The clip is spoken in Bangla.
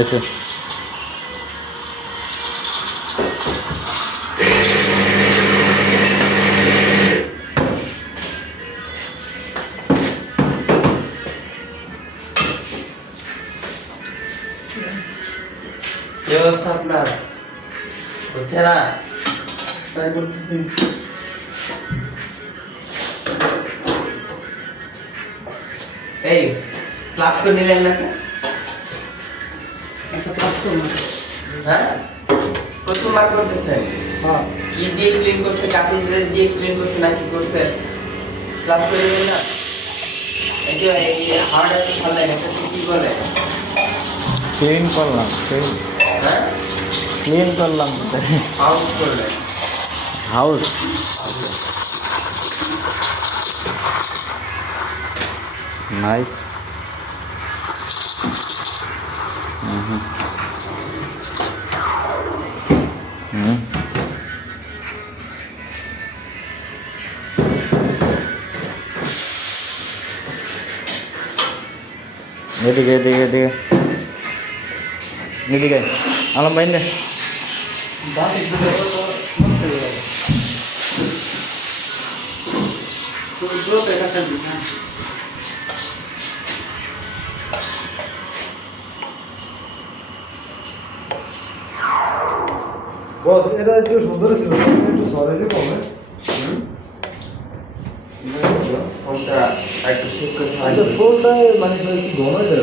ऐसे ব্যবস্থা আপনার হচ্ছে না, তাই করতেছি। এই ক্লাস করে নিলেন নাকি? হ্যাঁ, প্রথমবার করতেছেন? কি দিয়ে ক্লিন করছে? কাপড় দিয়ে ক্লিন করছে নাকি করছে? ক্লাস করে নিলেন না? এই যে হার্ড আছে ফলে কি বলে? ক্লিন করলাম, হ্যাঁ, ক্লিন করলাম হাউস করলে হাউস। নাইস। এদিকে এদিকে এদিকে এদিকে আলম ভাই নে বস এটা একটু সুন্দর ছিল, একটু সরেজে কমে। ফোনটা একটু চেক করতে আচ্ছা, ফোনটা মানে কি ঘন হয়ে গেল?